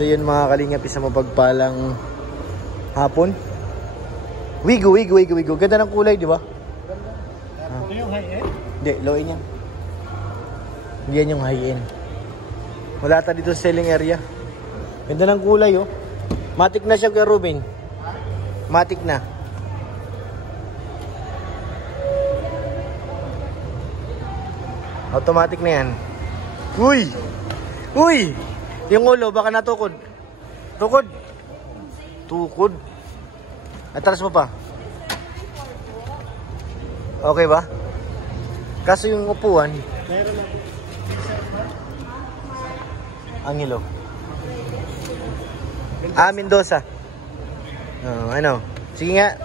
So yun mga kalingap, isang mapagpalang hapon. Wigo. Ganda ng kulay, di ba? Ito yung high-end? Hindi, low-end yan. Yan yung high-end. Wala ta dito sa selling area. Ganda ng kulay, oh. Matic na siya, Kuya Ruben. Matic na. Automatic na yan. Uy! Yung ulo, baka natukod. Tukod. Atras mo pa. Okay ba? Kaso yung upuan, Meron na. Angelo. Mendoza. Ano? Sige nga.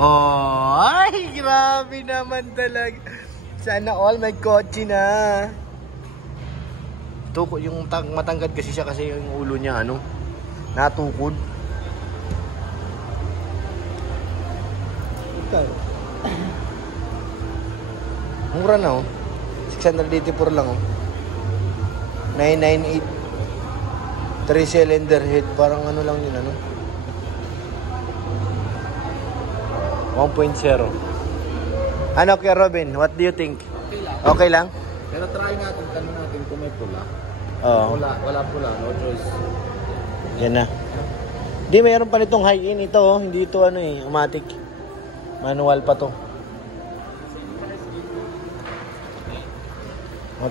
Ay, grabe naman talaga. Sana all may kotse na. Tukod yung matangkad kasi siya kasi yung ulo niya natukod. Mura na 684 lang 998. 3 cylinder head, parang lang yun 1.0. Ano Kuya Robin? What do you think? Okay lang? Pero try natin, tanong natin kung may pula. Oo. Wala pula, no choice. Yan na. Hindi, mayroon pa nitong high-end ito, hindi ito automatic. Manual pa to.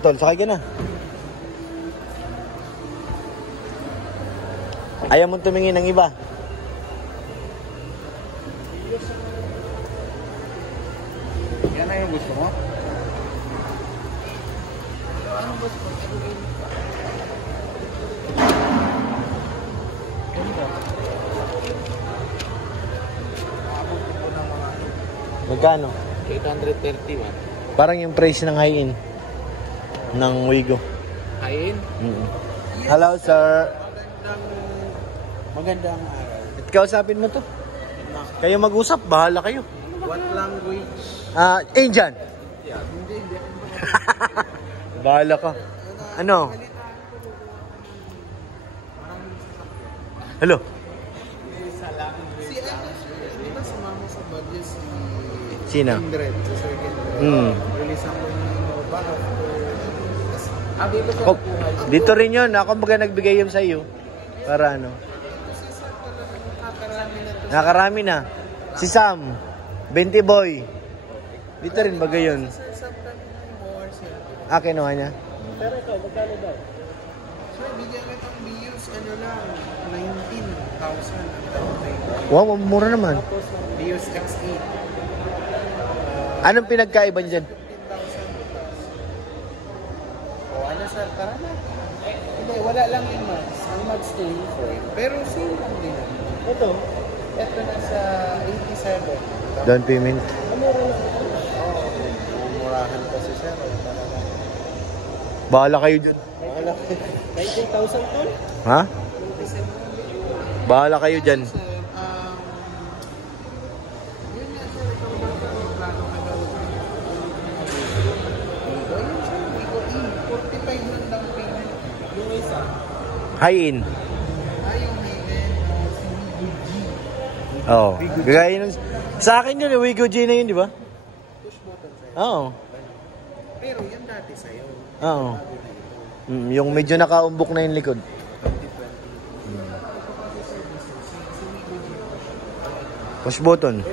Tol, sakay ka na. Ayaw mo tumingin ng iba. Yan na yung gusto mo? Magkano? 831. Parang yung price ng high-end ng Wigo. High-end? Hello, sir. Magandang araw. At kausapin mo to. Kayo mag-usap, bahala kayo. What language? Indian. Yeah, hindi. Bahala ka. Ano? Hello? Si di ba sumama sa Baguio si Sino? Kindred, si Sir Kindred. Release ako ng Innova after. Dito Ako, dito rin yun. Ako baga nagbigay yun sa iyo. Para nakarami na. Si Sam. 20 boy. Dito rin baga yun. Kinuha niya. Pero ito, magkano daw? Sir, bigyan ka itong Bios, lang, 19,000. Wow, mura naman. Tapos, Bios X8. Anong pinagkaiba niya dyan? 15,000 O, sir, tara na. Hindi, wala lang yung mags. Ang mags to uniform. Pero same lang din. Ito nasa 87. Down payment. Murahan kasi sir. Bahala kayo dyan. 19,000 ton? Ha? Bahala kayo dyan. Yun nga sir, ikaw ba plano ka daw? Ayun sir, Vigo E. 45 lang down payment. Yung isa? High-in. Yung high-end, si Vigo G. Oo. Gagaya nun. Sa akin yun, Wigo G na yun, di ba? Push button sir. Oo. Pero yan dati sa'yo. Oo. Yung medyo nakaumbok na yung likod. 2020. Push button. Tapos,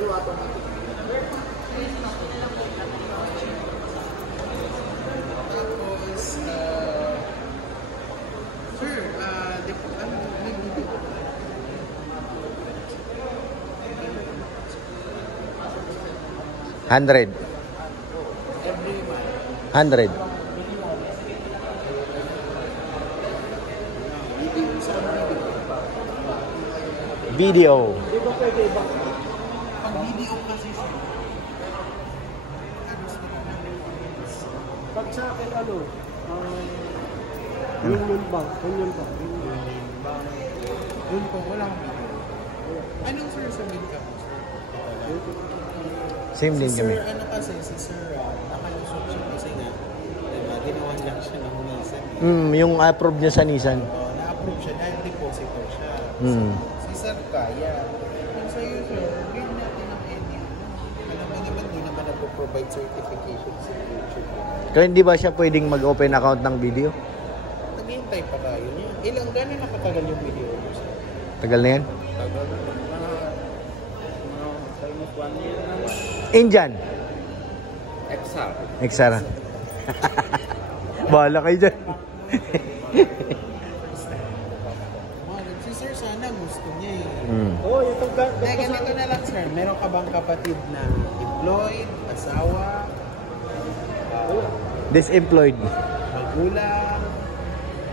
sir, may bibig. 100. Every month. 100. Video. Di ba pwede ba? Pag video kasi sir, pag sa akin union bank. Yun po, walang video. Anong sir sabihin ka po sir? Same din kami. Sir, kasi si sir, nakalusot siya kasi nga, diba, ginawan lang siya ng Yung approve niya sa Nissan. Na-approve siya dahil depositor siya. Mm. Si sir kaya. Yung sa'yo sir, gawin natin ang NU. Alam mo naman, di naman nag-provide certification sa YouTube. Kaya hindi ba siya pwedeng mag-open account ng video? Naghihintay pa tayo niya. Gano'n nakatagal yung video mo sir? Tagal na yan? Tagal na. Almost 1 year na. Indian. Exar. Bahala kayo dyan. Si sir sana gusto niya eh. Oo, yung Ganito na lang sir, meron ka bang kapatid na employed, asawa, Disemployed. magulang?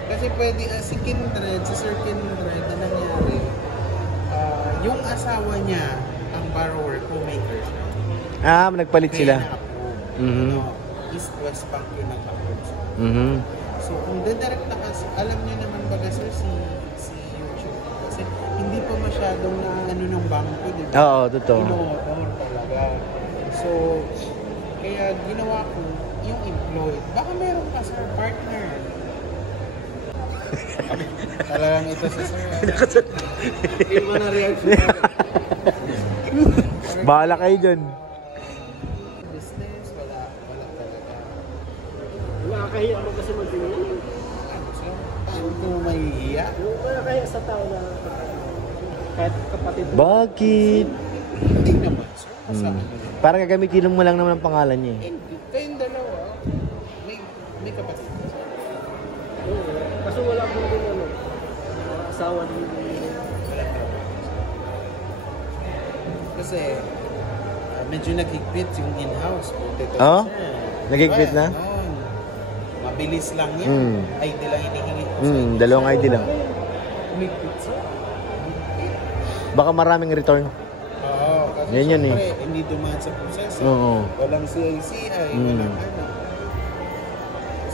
Kasi pwede, si Kindred, si Sir Kindred, na nangyari, yung asawa niya, ang borrower, co-maker siya. Nagpalit sila. Na-approve. East-West Bank yung nag-approve. So kung dedirekta ka, alam niyo naman baga sir, si YouTube. Kasi hindi pa masyadong na ano ng bangko, di ba? Oo, totoo. Ino-order talaga. So, kaya ginawa ko yung employed. Baka meron ka sir, partner. Talagang ito si sir. Hindi mo na reaction. Bahala kayo dyan. Business, wala talaga. Nakakahiya mo kasi magtingin. Ano sir? Paano ko mahihiya? Nakakahiya sa tao na kahit kapatid mo. Bakit? Hindi naman sir. Kasama mo yun. Parang gagamitin mo lang naman ang pangalan niya eh. Hindi. Kayong dalawa, may kapatid. Oo, kasi wala ko na din asawa din. Kasi medyo nagigpit yung in-house. Oo? Nagigpit na? Mabilis lang yan. ID lang hinihingi ko sa inyo. Dalawang ID lang. Umigpit sir. Baka maraming return. Oo. Kasi Yan yun syempre, hindi dumaan sa proseso. Oo. Walang CICI. Walang ano.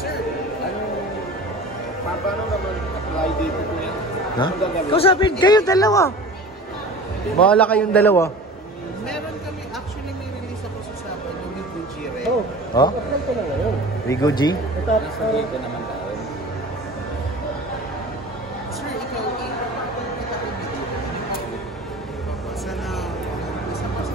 Sir, paano naman apply dito po yan? Ha? Kausapin, kayong dalawa. Bahala kayong dalawa. Meron kami, actually may release ako sa Sabado with Gujire. Oo. Oh? Apply ko na ngayon. Rigo G? Tapos, naman tayo. Sir, ikaw, kita ko video. Sana, isa pa sa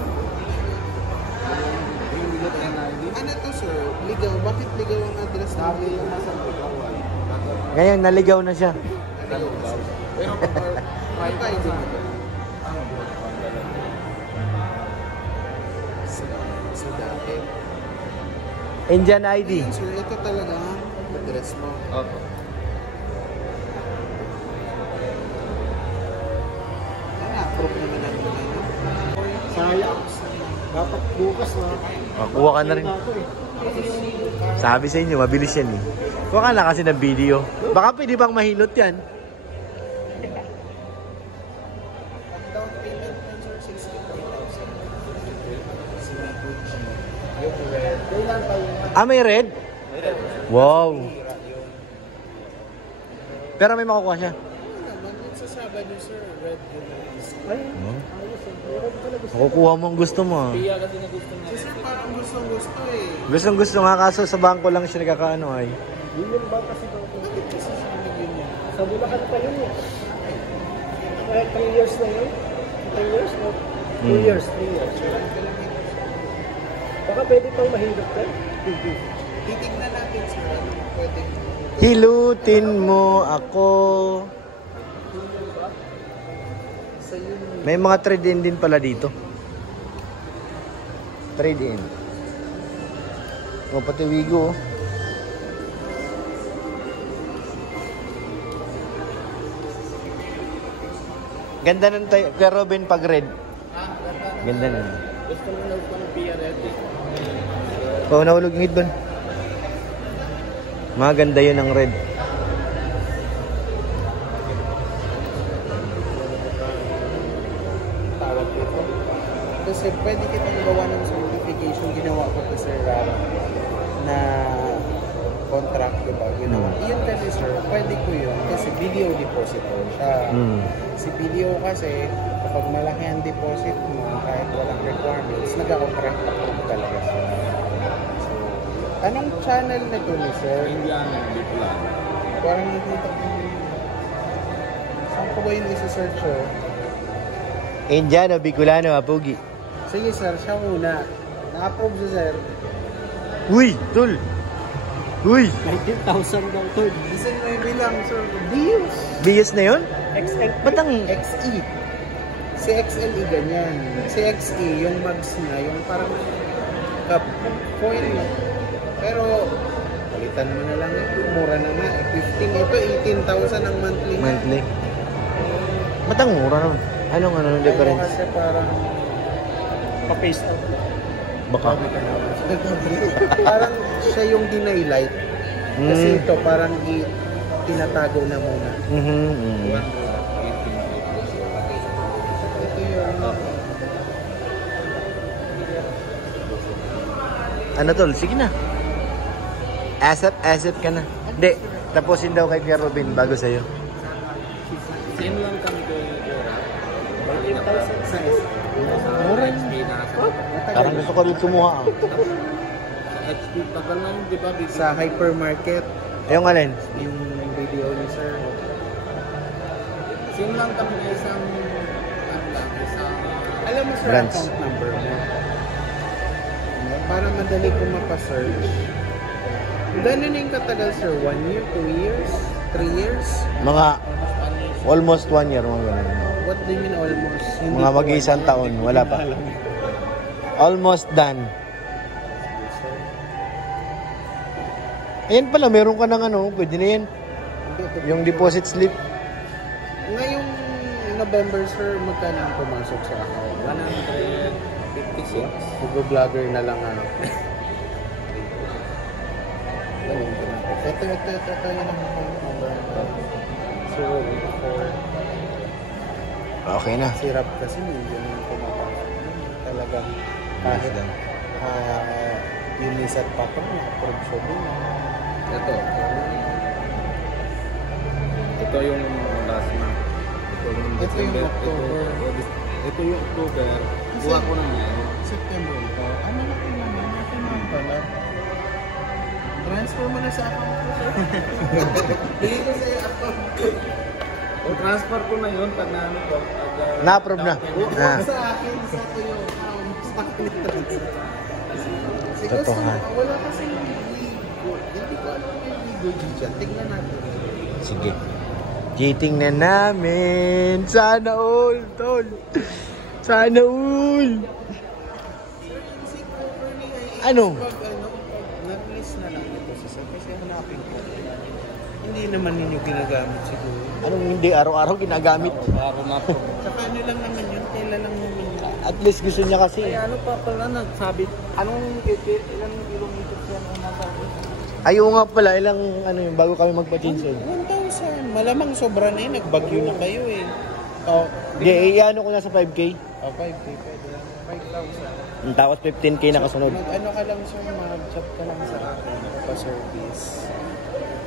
ano to sir? Ligaw? Bakit ligaw ang address na yung nasa ligaw? Ngayon, naligaw na siya. Pero kapag tayo din ito. Sa dati. Indian ID. Sir, ito talaga ang address mo. Opo. Na-approve naman natin ngayon. Sayang. Dapat bukas na. Kuha ka na rin. Sabi sa inyo, mabilis yan eh. Kuha ka na kasi ng video. Baka pwede bang mahilot yan? Ang down payment ng sir, 65,000. Yung red. Kailan pa yung May red? Wow. Pero may makukuha siya. ano naman, yung sa Sabado sir, red yung Ay, ayos. Meron pala gusto. Makukuha mo ang gusto mo. si sir parang gustong-gusto eh. Gustong gusto nga kaso sa bangko lang siya nagkakaano ay. Yun yung ba kasi daw ko. Kasi sa amin yun yan. Sa Bulacan pa yun eh. Kaya 3 years na yun. 3 years? No? 2 years, 3 years. Baka pwede pang mahirap ka. Titignan natin sir, ano pwede. Hilutin mo ako. Sa yun, May mga trade-in din pala dito. Trade-in. O, pati Wigo. Ganda nun tayo. Kaya Robin pag red. Ganda nun. Gusto mo na pa ng PRL. Oo, nahulog yung doon. Maganda yun ang red. tawag dito. Kasi pwede kitang gawa ng certification, ginawa ko to sir Ram, na contract, diba? Ginawa. Yun kasi sir, pwede ko yun kasi video depositor siya. Si video kasi, kapag malaki ang deposit mo, kahit walang requirements, nag-contract approve talaga siya. So, anong channel na to ni sir? Indian, dito lang. Parang nakita ko yung... Saan ko ba yung isa-search oh? Indiano, Bicolano, Apugi. Sige sir, siya muna. Na-approve siya sir. Uy, tol. Uy. 19,000 daw to. Isang may bilang sir. Bios. Bios na yun? XL. Ba't ang... XE. Si XLE ganyan. Si XE, yung mags niya, yung parang cup foil. Pero, palitan mo na lang ito. Mura na nga. 15 ito, 18,000 ang monthly. Monthly. Ba't ang mura naman? Anong Ayun difference? kasi parang... Pa-paste out. Baka. parang siya yung dinaylight. Kasi ito parang tinatago na muna. Ito yung... Ano tol? Sige na. Asset ka na. Hindi. Tapusin daw kay Kuya Robin bago sa'yo. Same lang kami ko yung 18,000 size. Mura HP na Parang gusto ko rin kumuha. HP tagal na yun, di ba? sa hypermarket, Yung alin? yung video ni sir. Same lang kami na isang ano lang, isang Alam mo sir, Brands. account number mo. Para madali ko mapasearch. Gano'n na yung katagal sir? 1 year, 2 years, 3 years? Mga almost 1 year. Mga ganun. What do you mean almost? Hindi Mga po mag-iisang 1 year. taon. Wala pa. Almost done. Ayan pala, meron ka ng ano. Pwede na yan. Yung deposit slip. Ngayong November sir, magkano ang pumasok sa account? 156. Mag-vlogger na lang ano. Ito yung account number. So, before, Okay na. sirap kasi hindi yung pumapasok. Talagang kahit yung isat pa pa, na-approve siya din. Ito. Ito yung last month. Ito yung Ito yung December. October. Ito yung October. Kuha ko ng yan. September ito. Ano na kayo naman? Natin naman pala. Transfer mo na sa account ko, sir. Bili ko sa account ko. O transfer ko na yun pag namin ko. Na-approve na. Ah. Sa akin, sa tuyo account. Sa akin transfer. Kasi Totohan. wala kasi yung Vigo. Hindi ko alam yung Vigo dyan. Tignan natin. Sige. Gitingnan namin. Sana all, tol. Sana all. Ano? Nag-list na lang ito sa sir. Kasi hanapin ko. Hindi naman ninyo ginagamit siguro. Anong hindi araw-araw ginagamit? Para ma-approve. Saka ano lang naman yun. Kailan lang naman yun. At least gusto niya kasi. Kaya ano pa pala nagsabi, anong ilang kilometers yan ang nasabi? Ayaw nga pala, ilang ano yung bago kami magpa-change oil. 1,000. Malamang sobra na yun. Nagbagyo na kayo eh. Oh, Hindi, iano ko na sa 5K. 5K pwede lang. 5,000. Tapos 15K na kasunod. Ano ka lang sir, mag-chat ka lang sa akin. Pa-service.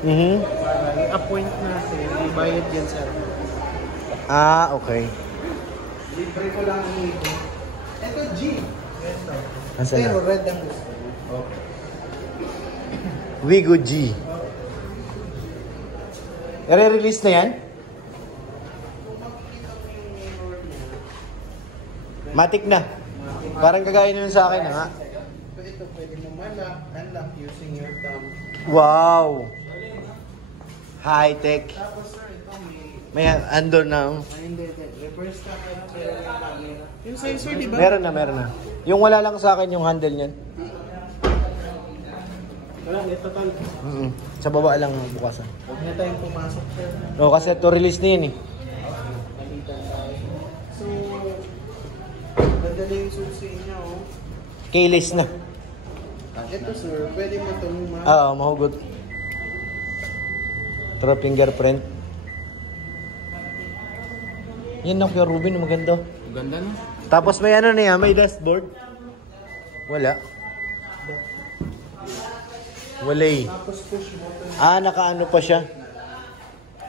I-appoint natin. Ibayad yan sir. Ah, okay. Libre ko lang ang ito. Ito G. Ito. Nasaan Pero na? red ang gusto. Okay. Wigo G. I-release na yan? Matik na. Parang kagaya na yun sa akin, ha? Ito pwede mo unlock using your thumb. Wow! High-tech. Tapos sir, ito may... May andon na. Hindi. Reverse camera. Pero yung camera. Yung sensor, di ba? Meron na. Yung wala lang sa akin yung handle niyan. Wala, ito total. Sa baba lang bukasan. Huwag na tayong pumasok sir. O, kasi to release na yun eh. Palitan tayo. So, ganda na yung susi niya, oh. Keyless na. Ito sir, pwede mo itong Oo, mahugot. Pero fingerprint. Yan na Kuya Ruben, maganda. Ganda no? Tapos may ano na yan, may dashboard. Wala. Wala eh. tapos push button. Ah, nakaano pa siya.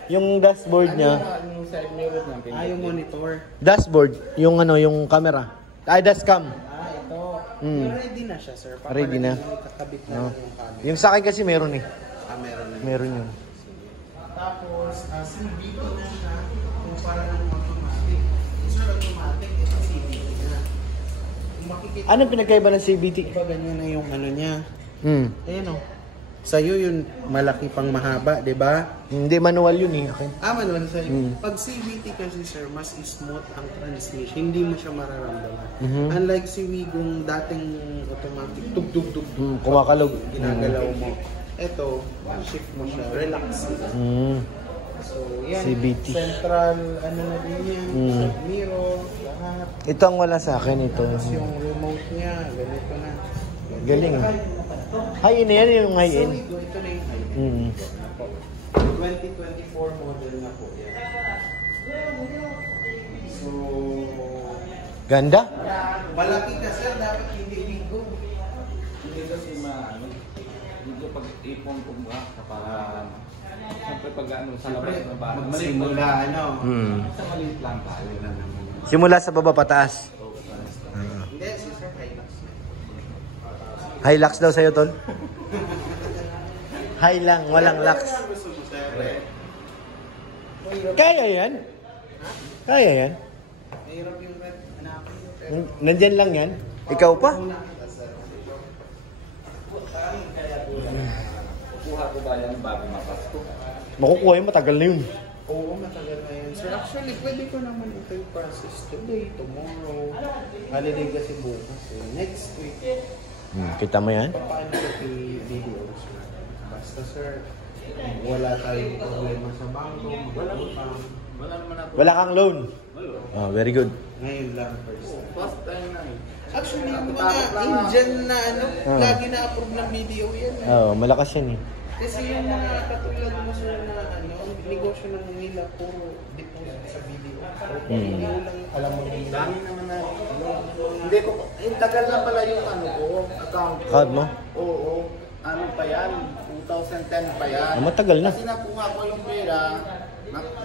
Yung dashboard niya. Yung side mirror natin. Yung monitor. Dashboard, yung ano, yung camera. Ay, dashcam. Ito. Ready na siya sir. Ready na. Kakabit na No. lang yung camera. Yung sa akin kasi meron eh. Meron na. Meron yun. Tapos, CVT na siya kumpara ng automatic. Sir, automatic, ito CVT na. Kung makikita, Anong pinagkaiba ng CVT? diba ganyan na yung ano niya? Ayan o. Sa'yo yun, malaki pang mahaba, di ba? Hindi, manual yun eh. Okay. Manual sa'yo. Pag CVT kasi sir, mas smooth ang transmission. Hindi mo siya mararamdaman. Unlike si Wigong dating automatic, tug-tug-tug. Kumakalog. Ginagalaw mo. Ito, shift mo siya, relax. So, yan. CVT. Central, ano na din yan. Side mirror, lahat. Ito ang wala sa akin ito. Tapos yung remote niya, ganito na. Galing ah. High-end na yan yung high-end. So, ito na yung high-end. 2024 model na po yan. So, Ganda? malaki ka sir, dapat hindi Wigo. Hindi kasi dito pag ipon ko ba para siyempre pag sa labas ng bahay. Magsimula, Sa maliit lang tayo na naman. Simula sa baba pataas. Hindi, si sir, Hilux. Hilux daw sa'yo, tol? High lang, walang lux. Kaya yan? Kaya yan? Mahirap yung red, hanapin. Nandyan lang yan? Ikaw pa? Kukuha ko ba yan bago mapasko? Makukuha yun, matagal na yun. Oo, matagal na yun. Sir, actually, pwede ko naman ito yung process today, tomorrow. Holiday kasi bukas. Next week, Kita mo yan? paano ito videos? Basta sir, wala tayong problema sa bangko, mag-utang. Wala naman ako. Wala kang loan. Oh, very good. Ngayon lang, first time. First time na eh. Actually, yung mga Indian na lagi na-approve ng video yan. Oo, malakas yan eh. Kasi yung mga katulad mo sir na negosyo ng nila, puro deposit sa video. Video lang, alam mo yung Dami naman na. Hindi ko, tagal na pala yung ko, account ko. Card mo? Oo. Ano pa yan? 2010 pa yan. Matagal na. Kasi nakuha ko yung pera,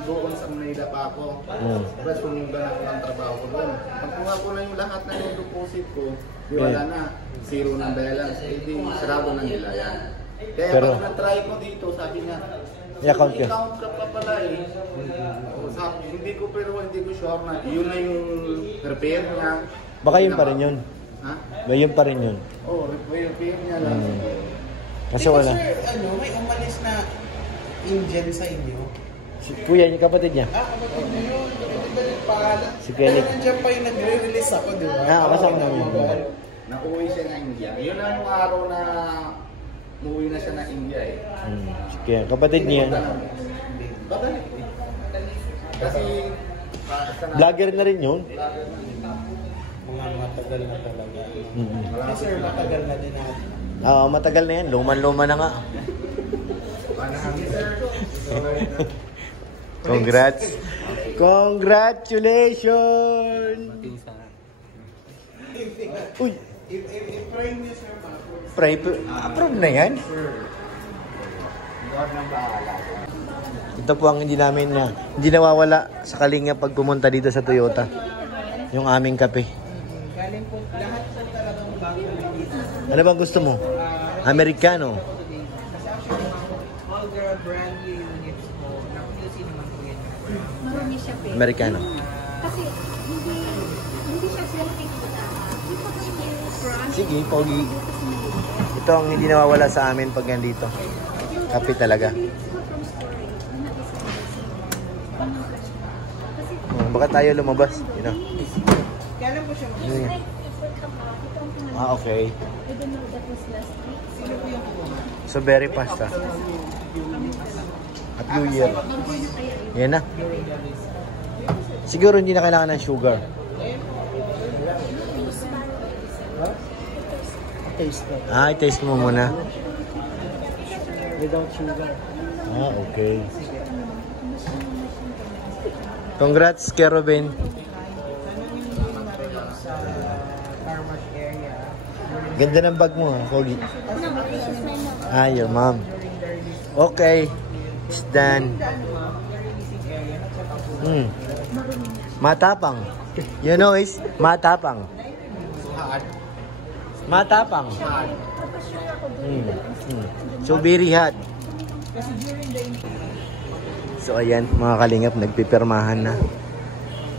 doon sa Manila pa ako. Tapos sumundan ako ng trabaho ko doon. Pagkuha ko na yung lahat na yung deposit ko, di wala na. Zero ng balance. Eh di, sarado na nila yan. Kaya Pero- pag na-try ko dito, sabi niya, I-account ka. account ka pa pala eh. Sabi, hindi ko sure na yun na yung repair niya. Baka yun pa rin yun. Ha? Ba yun pa rin yun. Oo, repair niya lang. Kasi wala. Sir, may umalis na Indian sa inyo. Si Kuya, yung kapatid niya. Kapatid mo yun. Kapatid ba yung pangalan? Si Kelly. Pero nandiyan pa yung nagre-release ako, di ba? Kasama namin. Nauwi siya ng India. Yun lang yung araw na umuwi na siya ng India eh. Sige, kapatid niya. Babalik eh. Kasi Vlogger na rin yun. Mga matagal na talaga. Sir, matagal na din natin. Oo, matagal na yan. Luman-luma na nga. Congrats! Congratulations! Uy! I-pray niyo, sir, Pray, approve na yan? God nang bahala. Ito po ang hindi nawawala sa Kalinga pag pumunta dito sa Toyota. Yung aming kape. Galing po, lahat po talagang bago dito. Ano bang gusto mo? Americano. Kasi actually, all the brand new units po, na-QC naman po yan. Marami siya pe. Americano. Kasi hindi siya selfie. Sige, pogi. Ito ang hindi nawawala sa amin pag nandito. Kape talaga. Baka tayo lumabas. You know? Kaya lang po siya Okay. I don't know, that was last week. So very fast ah. A few year. Yan na. Siguro hindi na kailangan ng sugar. Taste ko. I-taste mo muna. Without sugar. Okay. Congrats, kay Robin. farmers area. Ganda ng bag mo, Pogi. Your mom. Okay. It's done. Matapang. You know, it's matapang. Matapang. So very hot. So ayan, mga kalingap, nagpipirmahan na.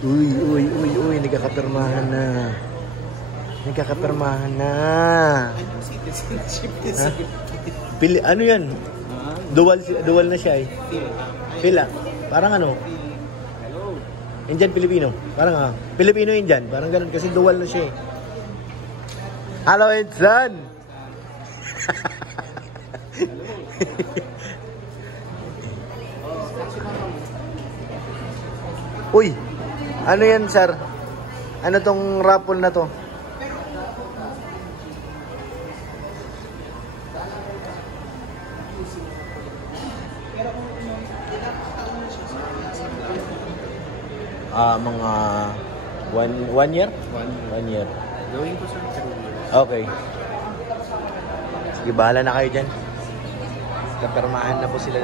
Uy, nagkakapirmahan na. Nagkakapirmahan na. Ha? Ano yan? Dual na siya eh. Pila? Parang ano? Indian Filipino. Parang Filipino Indian. Parang ganun kasi dual na siya eh. Hello, Edson! Uy! Ano yan, sir? Ano tong raffle na to? Mga one year? One year. Gawin ko sa 3 years. Okay. Sige, bahala na kayo dyan. Kapirmahan na po sila.